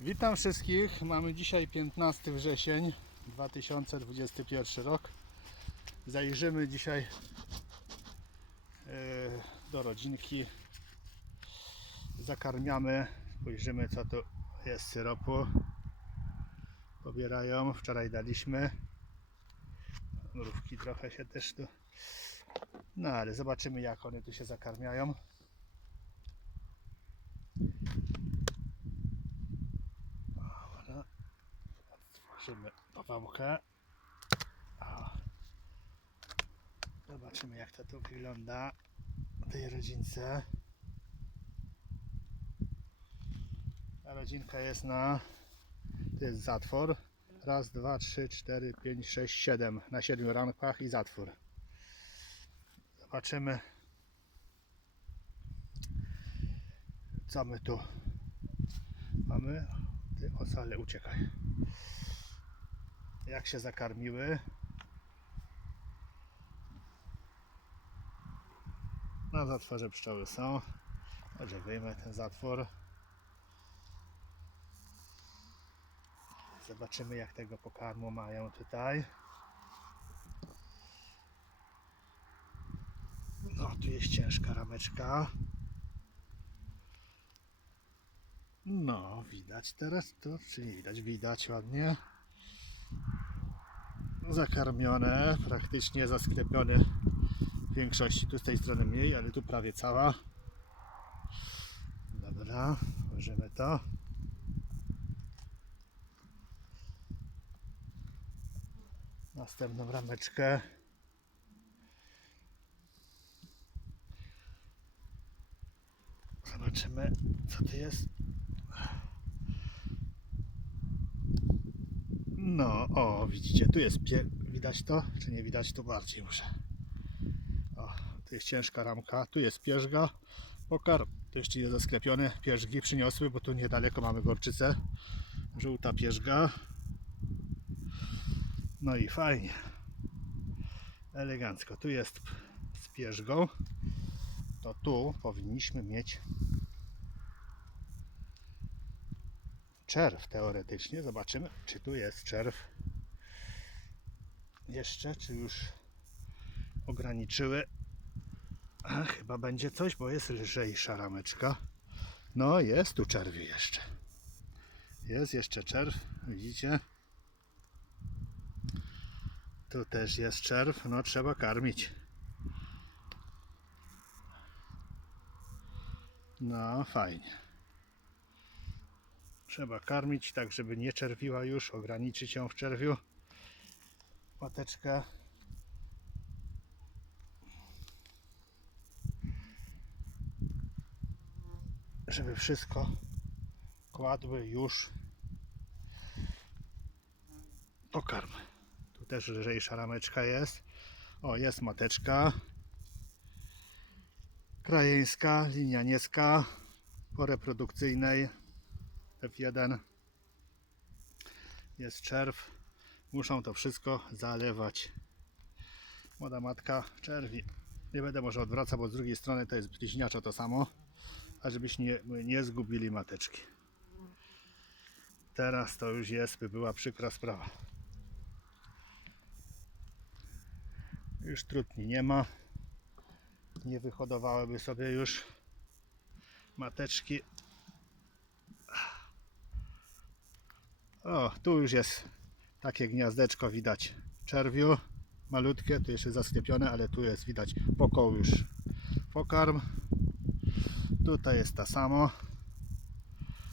Witam wszystkich. Mamy dzisiaj 15 wrzesień 2021 rok. Zajrzymy dzisiaj e, do rodzinki. Zakarmiamy. Spojrzymy co tu jest syropu. Pobierają. Wczoraj daliśmy. Mrówki trochę się też tu. No ale zobaczymy jak one tu się zakarmiają. Dobra. Otworzymy powałkę. O. Zobaczymy jak to tu wygląda tej rodzince. Ta rodzinka jest na to jest zatwór. Raz, dwa, trzy, cztery, pięć, sześć, siedem. Na siedmiu rankach i zatwór. Zobaczymy co my tu mamy. Ty osale uciekaj. Jak się zakarmiły. Na zatworze pszczoły są. Może wyjmę ten zatwór. Zobaczymy jak tego pokarmu mają tutaj. No, tu jest ciężka rameczka. No, widać teraz to, czy nie widać? Widać ładnie. Zakarmione, praktycznie zasklepione w większości. Tu z tej strony mniej, ale tu prawie cała. Dobra, możemy to. Następną rameczkę. Zobaczymy, co to jest. No, o, widzicie, tu jest pie... Widać to? Czy nie widać? Tu bardziej muszę. O, tu jest ciężka ramka, tu jest pierzga. Pokar, to jeszcze jest zasklepione. Pierzgi przyniosły, bo tu niedaleko mamy gorczycę. Żółta pierzga. No i fajnie. Elegancko. Tu jest z pierzgą. To tu powinniśmy mieć czerw teoretycznie. Zobaczymy, czy tu jest czerw. Jeszcze, czy już ograniczyły. A, chyba będzie coś, bo jest lżejsza rameczka. No, jest tu czerwiu jeszcze. Jest jeszcze czerw, widzicie? Tu też jest czerw, no trzeba karmić. No, fajnie. Trzeba karmić tak, żeby nie czerwiła już, ograniczyć ją w czerwiu. Pateczkę. Żeby wszystko kładły już pokarm. Tu też lżejsza rameczka jest. O, jest mateczka. Krajeńska, linia niecka. Po reprodukcyjnej F1 jest czerw. Muszą to wszystko zalewać. Młoda matka czerwi. Nie będę może odwracał, bo z drugiej strony to jest bliźniaczo to samo. A żebyś nie, nie zgubili mateczki. Teraz to już jest, by była przykra sprawa. Już trutni nie ma. Nie wyhodowałyby sobie już mateczki. O, tu już jest takie gniazdeczko widać czerwiu. Malutkie, tu jeszcze zasklepione, ale tu jest widać wokoło już pokarm. Tutaj jest ta samo.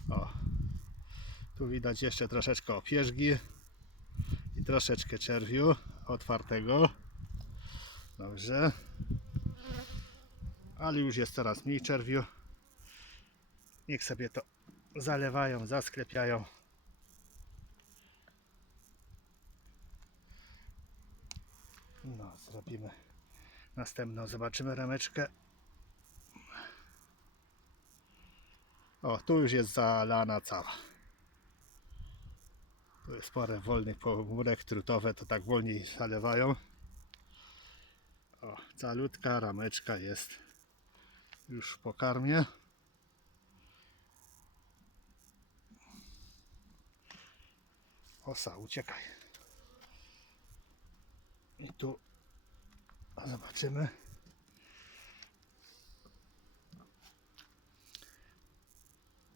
O, tu widać jeszcze troszeczkę opierzgi i troszeczkę czerwiu otwartego. Dobrze. Ale już jest coraz mniej czerwiu. Niech sobie to zalewają, zasklepiają. No, zrobimy następną. Zobaczymy rameczkę. O, tu już jest zalana cała. Tu jest parę wolnych pomórek trutowe, to tak wolniej zalewają. O, calutka rameczka jest już w pokarmie. Osa, uciekaj. I tu zobaczymy.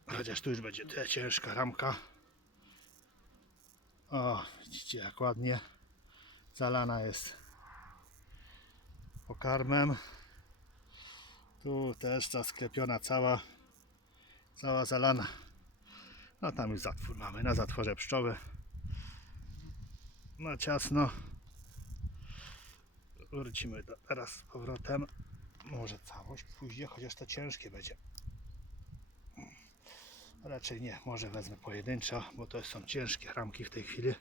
Chociaż tu już będzie ta ciężka ramka. O, widzicie jak ładnie zalana jest pokarmem. Tu też ta sklepiona cała, cała zalana. No tam już zatwór mamy, na zatworze pszczoły. Na ciasno. Wrócimy teraz z powrotem. Może całość pójdzie, chociaż to ciężkie będzie. Raczej nie, może wezmę pojedynczo, bo to są ciężkie ramki w tej chwili.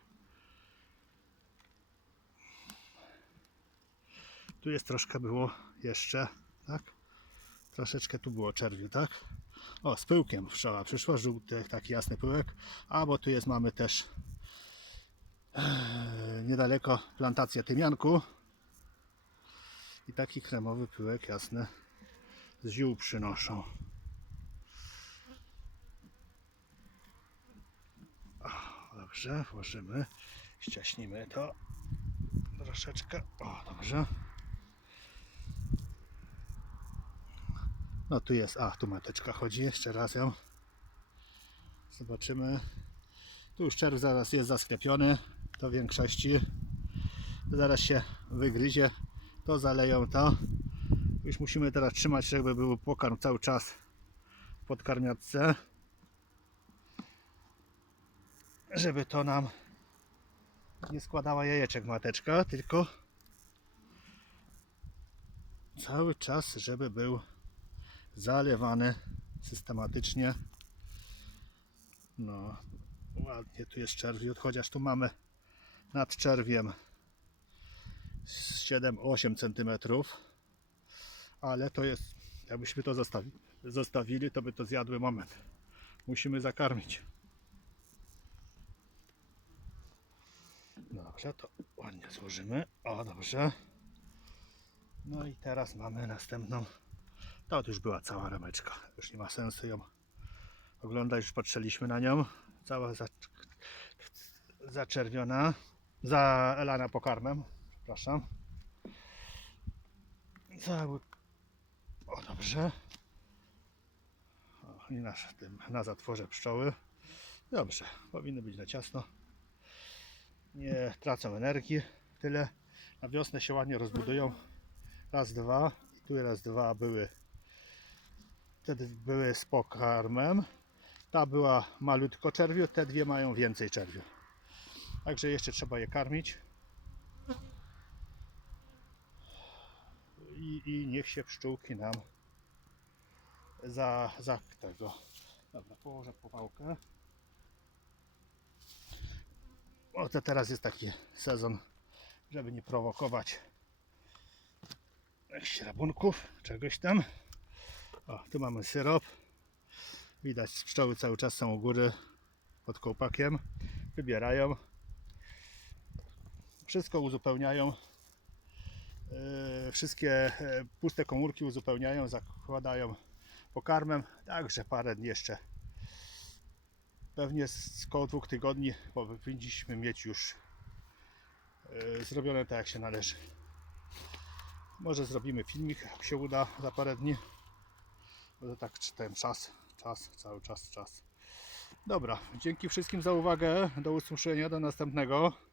Tu jest troszkę było jeszcze, tak? Troszeczkę tu było czerwiu, tak? O, z pyłkiem pszczoła przyszła, żółty, taki jasny pyłek. A, bo tu jest, mamy też e, niedaleko plantacja tymianku. I taki kremowy pyłek jasny z ziół przynoszą. Dobrze, włożymy, ściaśnimy to troszeczkę. O, dobrze. No tu jest, a tu mateczka chodzi, jeszcze raz ją. Zobaczymy. Tu już czerw zaraz jest zasklepiony, to większości. Zaraz się wygryzie, to zaleją to. Już musimy teraz trzymać, żeby był pokarm cały czas w podkarmiatce. Żeby to nam nie składała jajeczek mateczka, tylko cały czas, żeby był zalewany systematycznie. No, ładnie tu jest czerwiut, chociaż tu mamy nad czerwiem 7-8 cm, ale to jest, jakbyśmy to zostawi, zostawili, to by to zjadły moment. Musimy zakarmić. Dobrze, to ładnie złożymy. O, dobrze. No i teraz mamy następną. To już była cała rameczka. Już nie ma sensu ją oglądać. Już patrzyliśmy na nią. Cała za, zaczerwiona. Zalana pokarmem. Przepraszam. Cały. O, dobrze. O, I na, tym, na zatworze pszczoły. Dobrze. Powinny być na ciasno. Nie tracą energii. Tyle. Na wiosnę się ładnie rozbudują. Raz, dwa. I tu raz, dwa były Wtedy były z pokarmem. Ta była malutko czerwiu, te dwie mają więcej czerwiu. Także jeszcze trzeba je karmić. I, i niech się pszczółki nam za, za tego. Dobra, położę powałkę. O, to teraz jest taki sezon, żeby nie prowokować rabunków, czegoś tam. O, tu mamy syrop. Widać, pszczoły cały czas są u góry pod kołpakiem. Wybierają. Wszystko uzupełniają. Yy, wszystkie e, puste komórki uzupełniają, zakładają pokarmem. Także parę dni jeszcze. Pewnie z koło dwóch tygodni powinniśmy mieć już yy, zrobione tak jak się należy. Może zrobimy filmik, jak się uda za parę dni. Bo tak czytałem czas, czas, cały czas, czas. Dobra, dzięki wszystkim za uwagę. Do usłyszenia, do następnego.